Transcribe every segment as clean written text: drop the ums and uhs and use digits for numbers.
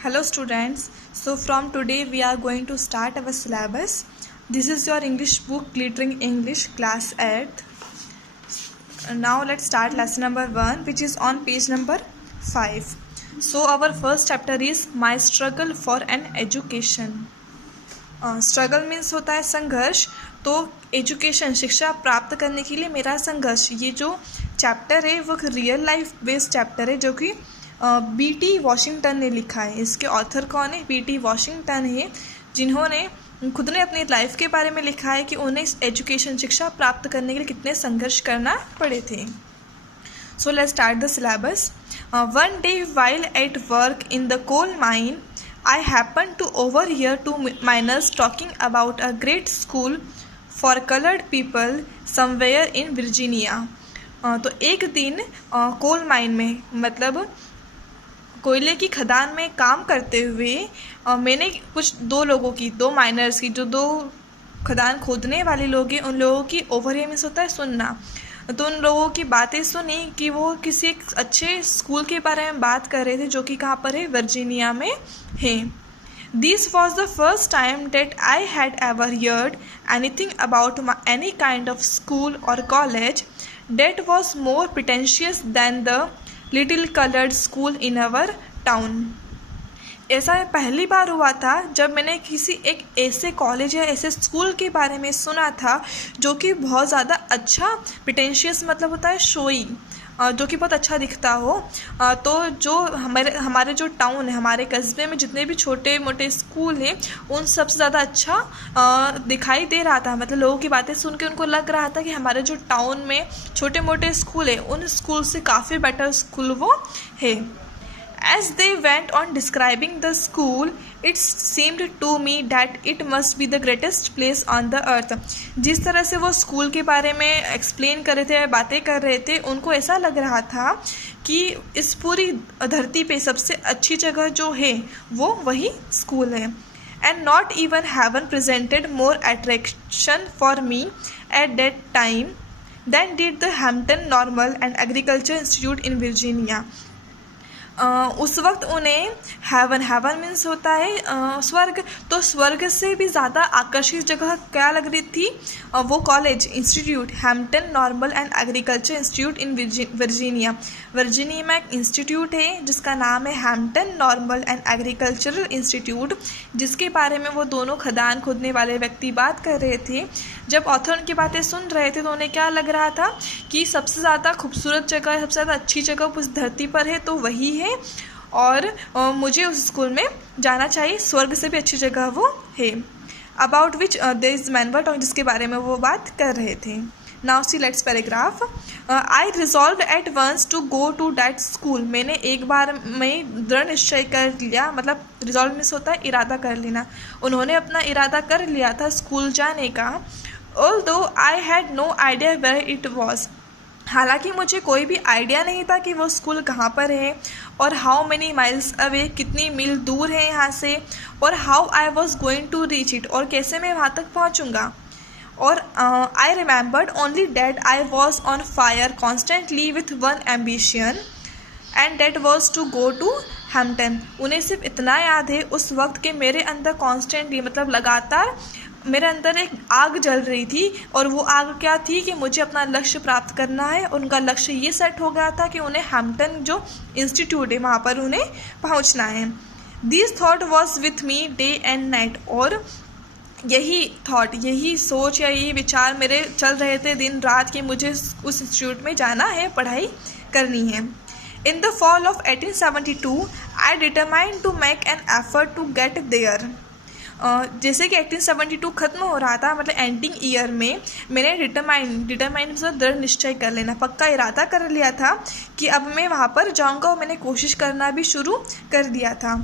Hello students, so from today we are going to start our syllabus. This is your English book Glittering English class 8th. Now let's start lesson number 1 which is on page number 5. So our first chapter is My Struggle for an Education. Struggle means होता है संघर्ष, तो education शिक्षा प्राप्त करने के लिए मेरा संघर्ष, ये जो चैप्टर है वो रियल लाइफ बेस्ड चैप्टर है जो कि बीटी वॉशिंगटन ने लिखा है। इसके ऑथर कौन है? बीटी वॉशिंगटन है, जिन्होंने खुद ने अपनी लाइफ के बारे में लिखा है कि उन्हें एजुकेशन शिक्षा प्राप्त करने के लिए कितने संघर्ष करना पड़े थे। So let's start the syllabus. One day while at work in the coal mine I happened to overhear two miners talking about a great school for colored people somewhere in Virginia. तो एक दिन coal mine में, मतलब कोयले की खदान में काम करते हुए मैंने दो लोगों की, दो माइनर्स की, जो दो खदान खोदने वाले लोग हैं, उन लोगों की ओवरहियर मीन्स होता है सुनना। तो उन लोगों की बातें सुनी कि वो किसी एक अच्छे स्कूल के बारे में बात कर रहे थे जो कि कहाँ पर है? वर्जीनिया में है। This was the first time that I had ever heard anything about any kind of school or college that was more pretentious than the little colored school in our town. ऐसा पहली बार हुआ था जब मैंने किसी एक ऐसे कॉलेज या ऐसे स्कूल के बारे में सुना था जो कि बहुत ज़्यादा अच्छा, प्रिटेंशियस मतलब होता है शोई, जो कि बहुत अच्छा दिखता हो। तो जो हमारे जो टाउन है, हमारे कस्बे में जितने भी छोटे मोटे स्कूल हैं, उन सबसे ज़्यादा अच्छा दिखाई दे रहा था। मतलब लोगों की बातें सुन के उनको लग रहा था कि हमारे जो टाउन में छोटे मोटे स्कूल है, उन स्कूल से काफ़ी बेटर स्कूल वो है। As they went on describing the school, it seemed to me that it must be the greatest place on the earth. जिस तरह से वो स्कूल के बारे में एक्सप्लेन कर रहे थे, बातें कर रहे थे, उनको ऐसा लग रहा था कि इस पूरी धरती पे सबसे अच्छी जगह जो है वो वही स्कूल है। And not even heaven presented more attraction for me at that time than did the Hampton Normal and Agriculture Institute in Virginia. उस वक्त उन्हें हेवन मीन्स होता है स्वर्ग, तो स्वर्ग से भी ज़्यादा आकर्षित जगह क्या लग रही थी? वो college, institute, Hampton normal and agriculture institute in Virginia. Virginia में एक इंस्टीट्यूट है जिसका नाम है Hampton normal and agricultural institute, जिसके बारे में वो दोनों खदान खोदने वाले व्यक्ति बात कर रहे थे। जब ऑथर उनकी बातें सुन रहे थे तो उन्हें क्या लग रहा था कि सबसे ज़्यादा खूबसूरत जगह, सबसे ज़्यादा अच्छी जगह उस धरती पर है तो वही है, और मुझे उस स्कूल में जाना चाहिए, स्वर्ग से भी अच्छी जगह वो है। About which this man were talking, जिसके बारे में वो बात कर रहे थे। Now see let's paragraph. I resolve at once to go to that school. मैंने एक बार में दृढ़ निश्चय कर लिया, मतलब रिजॉल्व मीन्स होता है इरादा कर लेना। उन्होंने अपना इरादा कर लिया था स्कूल जाने का। Although I had no idea where it was, हालांकि मुझे कोई भी आइडिया नहीं था कि वो स्कूल कहाँ पर है, और हाउ मेनी माइल्स अवे, कितनी मील दूर है यहाँ से, और how I was going to reach it, और कैसे मैं वहाँ तक पहुँचूँगा। और I remembered only that I was on fire constantly with one ambition and that was to go to Hampton. उन्हें सिर्फ इतना याद है उस वक्त के मेरे अंदर कॉन्स्टेंटली, मतलब लगातार मेरे अंदर एक आग जल रही थी, और वो आग क्या थी कि मुझे अपना लक्ष्य प्राप्त करना है। उनका लक्ष्य ये सेट हो गया था कि उन्हें हैम्पटन जो इंस्टीट्यूट है वहाँ पर उन्हें पहुँचना है। This thought was with me day and night, और यही थॉट, यही सोच या यही विचार मेरे चल रहे थे दिन रात कि मुझे उस इंस्टीट्यूट में जाना है, पढ़ाई करनी है। In the fall of 1872 I determined to make an effort to get there. जैसे कि 1872 ख़त्म हो रहा था, मतलब एंडिंग ईयर में, मैंने डिटरमाइन से दृढ़ निश्चय कर लेना, पक्का इरादा कर लिया था कि अब मैं वहाँ पर जाऊँगा, और मैंने कोशिश करना भी शुरू कर दिया था।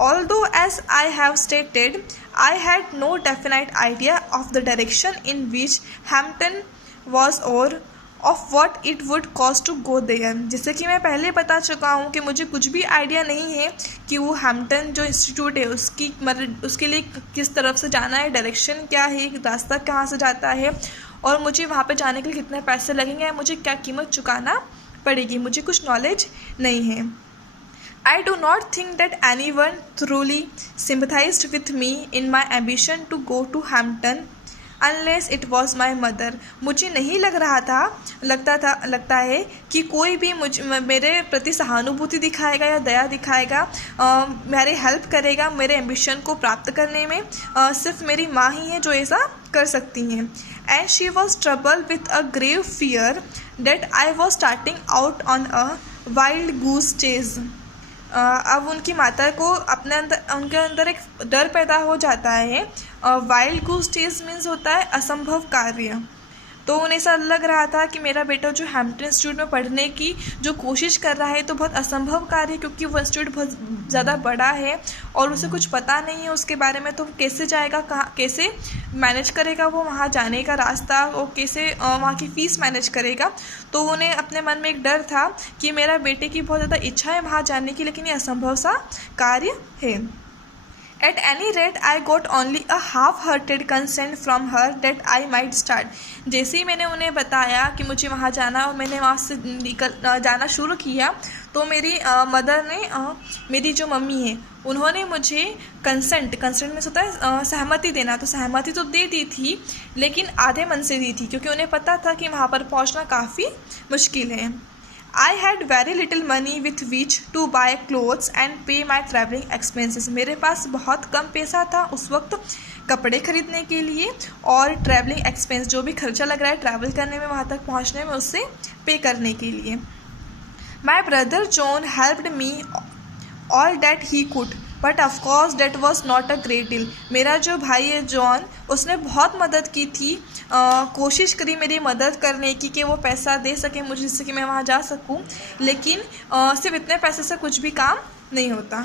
Although as I have stated I had no definite idea of the direction in which Hampton was or of what it would cost to go there. जैसे कि मैं पहले बता चुका हूँ कि मुझे कुछ भी आइडिया नहीं है कि वो हैम्पटन जो इंस्टीट्यूट है उसकी मतलब उसके लिए किस तरफ से जाना है, डायरेक्शन क्या है, रास्ता कहाँ से जाता है, और मुझे वहाँ पे जाने के लिए कितने पैसे लगेंगे, मुझे क्या कीमत चुकाना पड़ेगी, मुझे कुछ नॉलेज नहीं है। I do not think that anyone truly sympathized with me in my ambition to go to Hampton unless it was my mother. मुझे नहीं लगता है कि कोई भी मेरे प्रति सहानुभूति दिखाएगा या दया दिखाएगा, मेरे हेल्प करेगा मेरे एम्बिशन को प्राप्त करने में. सिर्फ मेरी माँ ही है जो ऐसा कर सकती हैं. And she was troubled with a grave fear that I was starting out on a wild goose chase. अब उनकी माता को उनके अंदर एक डर पैदा हो जाता है. वाइल्ड गूस चेज मीन्स होता है असंभव कार्य. तो उन्हें ऐसा लग रहा था कि मेरा बेटा जो हैम्पटन इंस्टीट्यूट में पढ़ने की जो कोशिश कर रहा है तो बहुत असंभव कार्य है, क्योंकि वो इंस्टीट्यूट बहुत ज़्यादा बड़ा है और उसे कुछ पता नहीं है उसके बारे में. तो कैसे जाएगा, कहाँ कैसे मैनेज करेगा वो वहाँ जाने का रास्ता, और कैसे वहाँ की फ़ीस मैनेज करेगा. तो उन्हें अपने मन में एक डर था कि मेरा बेटे की बहुत ज़्यादा इच्छा है वहाँ जाने की, लेकिन ये असंभव सा कार्य है. At any rate, I got only a half-hearted consent from her that I might start. जैसे ही मैंने उन्हें बताया कि मुझे वहाँ जाना और मैंने वहाँ से जाना शुरू किया, तो मेरी मदर ने मेरी जो मम्मी है उन्होंने मुझे कंसेंट में होता है सहमति देना, तो सहमति तो दे दी थी लेकिन आधे मन से दी थी, क्योंकि उन्हें पता था कि वहाँ पर पहुँचना काफ़ी मुश्किल है. I had very little money with which to buy clothes and pay my travelling expenses. मेरे पास बहुत कम पैसा था उस वक्त कपड़े खरीदने के लिए और ट्रैवलिंग एक्सपेंस, जो भी खर्चा लग रहा है ट्रैवल करने में वहाँ तक पहुँचने में, उससे पे करने के लिए. My brother John helped me all that he could, but of course that was not a great deal. मेरा जो भाई है जॉन, उसने बहुत मदद की थी, कोशिश करी मेरी मदद करने की कि वो पैसा दे सके मुझे जिससे कि मैं वहाँ जा सकूँ, लेकिन सिर्फ इतने पैसे से कुछ भी काम नहीं होता.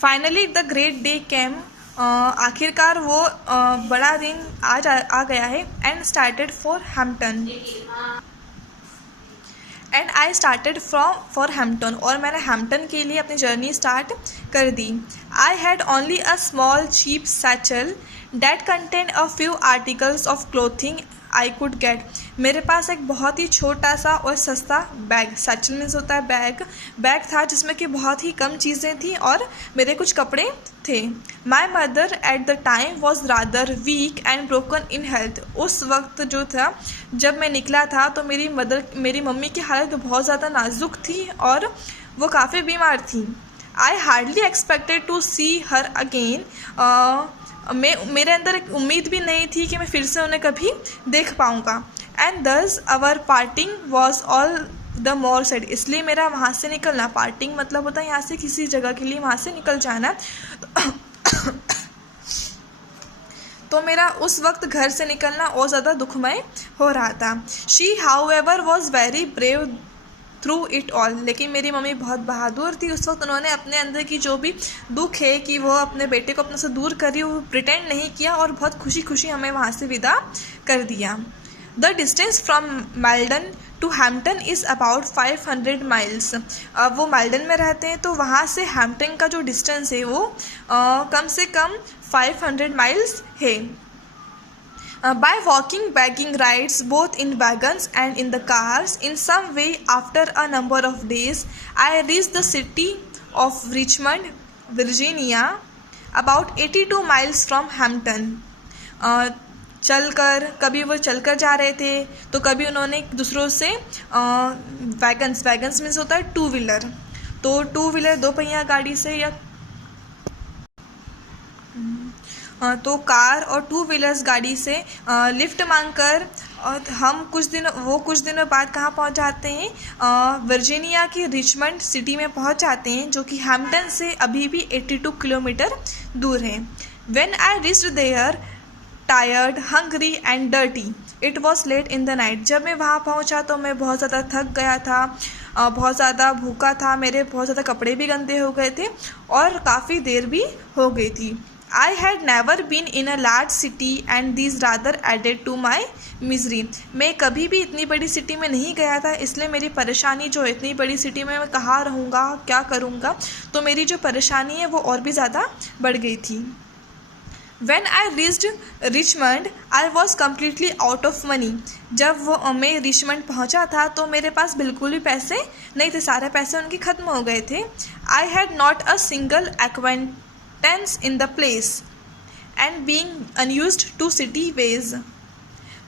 Finally the great day came. आखिरकार वो बड़ा दिन आ गया है. And started for Hampton. And I started for Hampton. और मैंने हैम्पटन के लिए अपनी जर्नी स्टार्ट कर दी. I had only a small cheap satchel that contain a few articles of clothing I could get. मेरे पास एक बहुत ही छोटा सा और सस्ता बैग, सैचल मीन्स होता है बैग था जिसमें कि बहुत ही कम चीज़ें थी और मेरे कुछ कपड़े थे. My mother at the time was rather weak and broken in health. उस वक्त जो था जब मैं निकला था तो मेरी मम्मी की हालत बहुत ज़्यादा नाजुक थी और वो काफ़ी बीमार थी. I hardly expected to see her again. मेरे अंदर एक उम्मीद भी नहीं थी कि मैं फिर से उन्हें कभी देख पाऊँगा. And thus our parting was all the more sad. इसलिए मेरा वहाँ से निकलना, पार्टिंग मतलब होता है यहाँ से किसी जगह के लिए वहाँ से निकल जाना, तो मेरा उस वक्त घर से निकलना और ज़्यादा दुखमय हो रहा था. She however was very brave through it all. लेकिन मेरी मम्मी बहुत बहादुर थी उस वक्त. उन्होंने अपने अंदर की जो भी दुख है कि वो अपने बेटे को अपने से दूर करी, वो प्रिटेंड नहीं किया और बहुत खुशी खुशी हमें वहाँ से विदा कर दिया. The distance from Malden to Hampton is about 500 miles. वो मेल्डन में रहते हैं तो वहाँ से हैम्पटन का जो डिस्टेंस है वो कम से कम 500 माइल्स है. By walking, begging rides both in wagons and in the cars, in some way after a number of days, I reached the city of Richmond, Virginia, about 82 miles from Hampton. कभी वो चलकर जा रहे थे तो कभी उन्होंने दूसरों से वैगन्स मीन्स होता है टू व्हीलर, तो टू व्हीलर दो पहिया गाड़ी से या तो कार और टू व्हीलर्स गाड़ी से लिफ्ट मांगकर और हम कुछ दिनों बाद कहाँ पहुँच जाते हैं, वर्जीनिया की रिचमंड सिटी में पहुँच जाते हैं, जो कि हैम्पटन से अभी भी 82 किलोमीटर दूर है. When I reached there tired, hungry and dirty, it was late in the night. जब मैं वहाँ पहुँचा तो मैं बहुत ज़्यादा थक गया था, बहुत ज़्यादा भूखा था, मेरे बहुत ज़्यादा कपड़े भी गंदे हो गए थे और काफ़ी देर भी हो गई थी. I had never been in a large city and these rather added to my misery. मैं कभी भी इतनी बड़ी सिटी में नहीं गया था, इसलिए मेरी परेशानी जो इतनी बड़ी सिटी में मैं कहाँ रहूँगा, क्या करूँगा, तो मेरी जो परेशानी है वो और भी ज़्यादा बढ़ गई थी. When I reached Richmond, I was completely out of money. जब वो मैं रिचमंड पहुंचा था तो मेरे पास बिल्कुल भी पैसे नहीं थे, सारे पैसे उनके ख़त्म हो गए थे. I had not a single acquaintance in the place and being unused to city ways.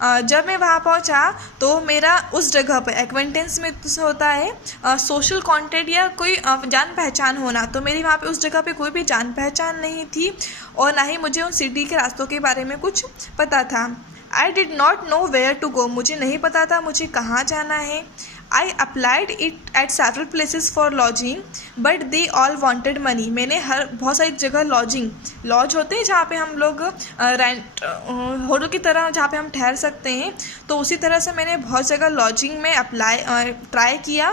जब मैं वहाँ पहुँचा तो मेरा उस जगह पर एक्वेंटेंस में होता है सोशल कॉन्टेक्ट या कोई जान पहचान होना, तो मेरी वहाँ पे उस जगह पे कोई भी जान पहचान नहीं थी और ना ही मुझे उन सिटी के रास्तों के बारे में कुछ पता था. I did not know where to go, मुझे नहीं पता था मुझे कहाँ जाना है. I applied it at several places for lodging but they all wanted money. मैंने बहुत सारी जगह लॉज होते हैं जहाँ पे हम लोग रेंट होटल की तरह जहाँ पे हम ठहर सकते हैं, तो उसी तरह से मैंने बहुत जगह लॉजिंग में ट्राई किया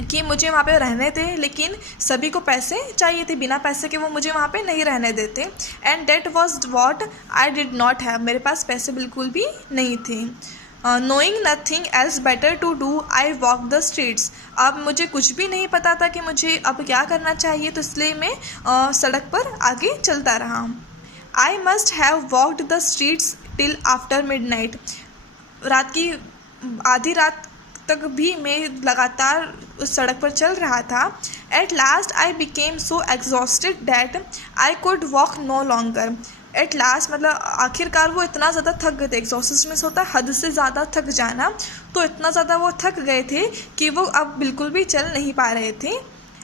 कि मुझे वहाँ पे रहने थे, लेकिन सभी को पैसे चाहिए थे, बिना पैसे के वो मुझे वहाँ पे नहीं रहने देते. And that was what I did not have, मेरे पास पैसे बिल्कुल भी नहीं थे. Knowing nothing else better to do I walk the streets. अब मुझे कुछ भी नहीं पता था कि मुझे अब क्या करना चाहिए, तो इसलिए मैं सड़क पर आगे चलता रहा. I must have walked the streets till after midnight. रात की आधी रात तक भी मैं लगातार उस सड़क पर चल रहा था. At last I became so exhausted that I could walk no longer. At last मतलब आखिरकार वो इतना ज़्यादा थक गए थे, एग्जॉस्टेड होता है हद से ज़्यादा थक जाना, तो इतना ज़्यादा वो थक गए थे कि वो अब बिल्कुल भी चल नहीं पा रहे थे.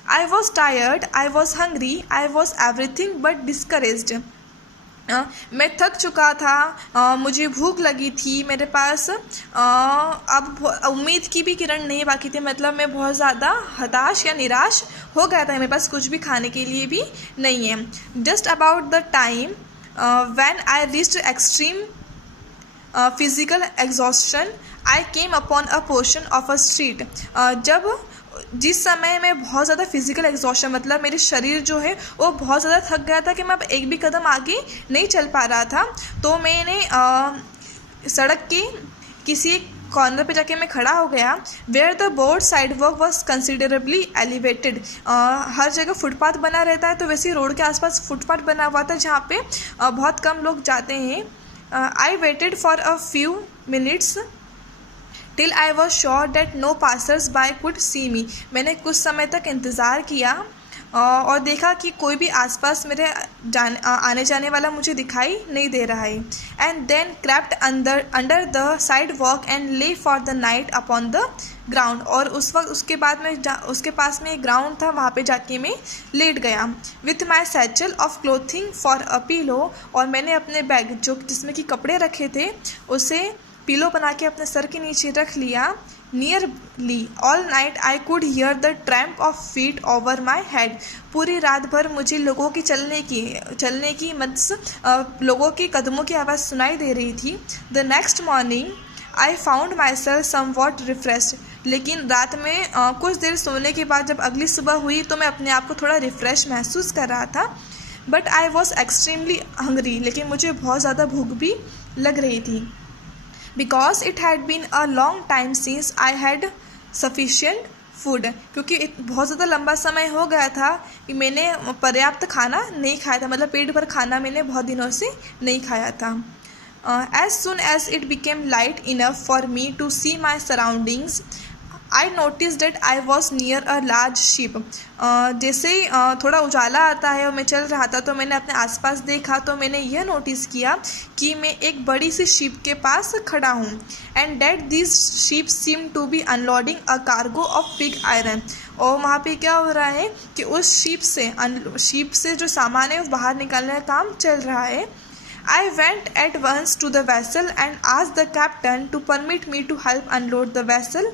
I was tired, I was hungry, I was everything but discouraged. मैं थक चुका था, मुझे भूख लगी थी, मेरे पास अब उम्मीद की भी किरण नहीं बाकी थी, मतलब मैं बहुत ज़्यादा हताश या निराश हो गया था, मेरे पास कुछ भी खाने के लिए भी नहीं है. Just about the time when I reached extreme physical exhaustion, I came upon a portion of a street. जब जिस समय मैं बहुत ज़्यादा फिज़िकल एग्जॉशन मतलब मेरे शरीर जो है वो बहुत ज़्यादा थक गया था कि मैं अब एक भी कदम आगे नहीं चल पा रहा था, तो मैंने सड़क की किसी कॉर्नर पे जाके मैं खड़ा हो गया. Where the board sidewalk was considerably elevated. हर जगह फुटपाथ बना रहता है, तो वैसे ही रोड के आसपास फुटपाथ बना हुआ था जहाँ पे बहुत कम लोग जाते हैं. I waited for a few minutes till I was sure that no passers by could see me. मैंने कुछ समय तक इंतज़ार किया और देखा कि कोई भी आसपास मेरे आने जाने वाला मुझे दिखाई नहीं दे रहा है. And then crept under the sidewalk and lay for the night upon the ground. और उस वक्त उसके बाद में उसके पास में एक ग्राउंड था, वहाँ पे जाके मैं लेट गया. With my satchel of clothing for a pillow. और मैंने अपने बैग जिसमें कि कपड़े रखे थे उसे पिलो बना के अपने सर के नीचे रख लिया. Nearly all night I could hear the tramp of feet over my head. पूरी रात भर मुझे लोगों की चलने की लोगों के कदमों की आवाज़ सुनाई दे रही थी. The next morning I found myself somewhat refreshed. लेकिन रात में कुछ देर सोने के बाद जब अगली सुबह हुई तो मैं अपने आप को थोड़ा रिफ़्रेश महसूस कर रहा था. But I was extremely hungry. लेकिन मुझे बहुत ज़्यादा भूख भी लग रही थी. Because it had been a long time since I had sufficient food. क्योंकि बहुत ज़्यादा लंबा समय हो गया था कि मैंने पर्याप्त खाना नहीं खाया था, मतलब पेट भर खाना मैंने बहुत दिनों से नहीं खाया था. As soon as it became light enough for me to see my surroundings I notice that I was near a large ship. जैसे ही थोड़ा उजाला आता है और मैं चल रहा था तो मैंने अपने आसपास देखा, तो मैंने यह नोटिस किया कि मैं एक बड़ी सी शिप के पास खड़ा हूँ. And that this ship seem to be unloading a cargo of pig iron. और वहाँ पे क्या हो रहा है कि उस शिप से जो सामान है वो बाहर निकालने का काम चल रहा है. I went at once to the vessel and asked the captain to permit me to help unload the vessel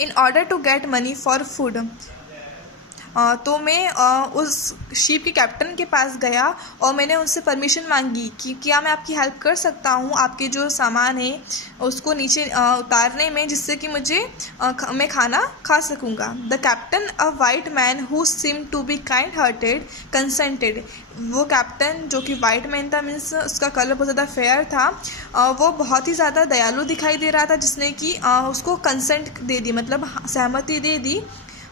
in order to get money for food. तो मैं उस शिप के कैप्टन के पास गया और मैंने उनसे परमिशन मांगी कि क्या मैं आपकी हेल्प कर सकता हूँ आपके जो सामान है उसको नीचे उतारने में, जिससे कि मैं खाना खा सकूँगा. The captain a white man who seem to be kind hearted consented. वो कैप्टन जो कि वाइट मैन था, मीन्स उसका कलर बहुत ज़्यादा फेयर था, वो बहुत ही ज़्यादा दयालु दिखाई दे रहा था, जिसने कि उसको कंसेंट दे दी, मतलब सहमति दे दी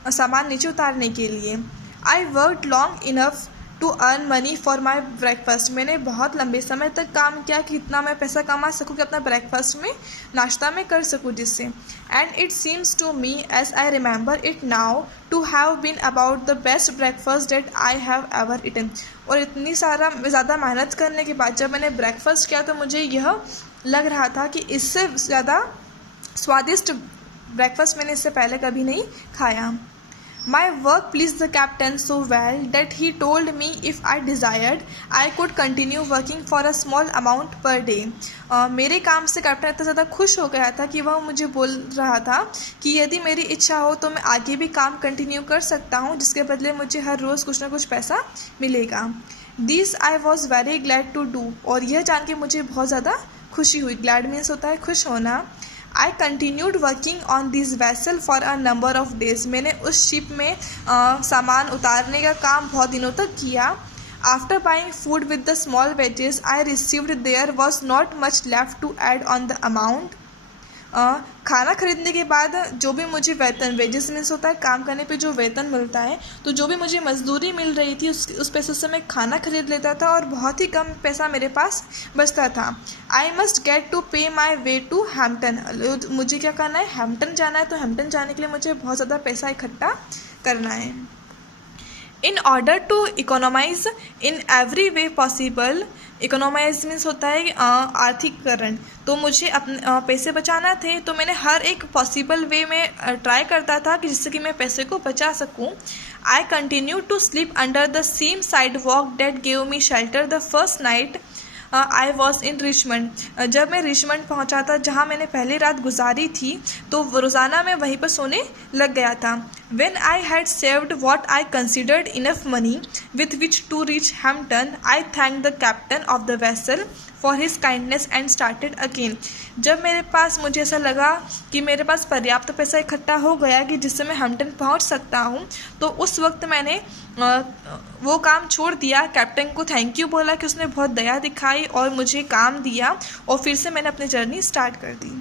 सामान नीचे उतारने के लिए. I worked long enough to earn money for my breakfast. मैंने बहुत लंबे समय तक काम किया कि इतना मैं पैसा कमा सकूँ कि अपना ब्रेकफास्ट में नाश्ता में कर सकूँ जिससे। And it seems to me as I remember it now to have been about the best breakfast that I have ever eaten. और इतनी ज़्यादा मेहनत करने के बाद जब मैंने ब्रेकफास्ट किया तो मुझे यह लग रहा था कि इससे ज़्यादा स्वादिष्ट ब्रेकफास्ट मैंने इससे पहले कभी नहीं खाया। My work pleased the captain so well that he told me if I desired, I could continue working for a small amount per day. मेरे काम से कैप्टन इतना ज़्यादा खुश हो गया था कि वह मुझे बोल रहा था कि यदि मेरी इच्छा हो तो मैं आगे भी काम कंटिन्यू कर सकता हूँ, जिसके बदले मुझे हर रोज़ कुछ ना कुछ पैसा मिलेगा। This I was very glad to do, और यह जान के मुझे बहुत ज़्यादा खुशी हुई। ग्लैड मीन्स होता है खुश होना। I continued working on this vessel for a number of days. मैंने उस शिप में सामान उतारने का काम बहुत दिनों तक किया। After buying food with the small wages I received, there was not much left to add on the amount. खाना खरीदने के बाद जो भी मुझे वेतन, वेजेस मीन्स होता है काम करने पे जो वेतन मिलता है, तो जो भी मुझे मजदूरी मिल रही थी उस पैसों से मैं खाना खरीद लेता था और बहुत ही कम पैसा मेरे पास बचता था। आई मस्ट गेट टू पे माई वे टू हैम्पटन। मुझे क्या करना है, हैम्पटन जाना है, तो हैम्पटन जाने के लिए मुझे बहुत ज़्यादा पैसा इकट्ठा करना है। In order to economise in every way possible, economise means होता है आर्थिककरण, तो मुझे अपने पैसे बचाना थे, तो मैंने हर एक पॉसिबल वे में ट्राई करता था कि जिससे कि मैं पैसे को बचा सकूं। I continue to sleep under the same sidewalk that gave me shelter the first night I was in Richmond. जब मैं रिचमंड पहुंचा था जहां मैंने पहली रात गुजारी थी, तो रोज़ाना मैं वहीं पर सोने लग गया था। When I had saved what I considered enough money with which to reach Hampton, I thanked the captain of the vessel for his kindness and started again. जब मुझे ऐसा लगा कि मेरे पास पर्याप्त पैसा इकट्ठा हो गया कि जिससे मैं हैम्पटन पहुंच सकता हूं, तो उस वक्त मैंने वो काम छोड़ दिया। कैप्टन को थैंक यू बोला कि उसने बहुत दया दिखाई और मुझे काम दिया, और फिर से मैंने अपनी जर्नी स्टार्ट कर दी।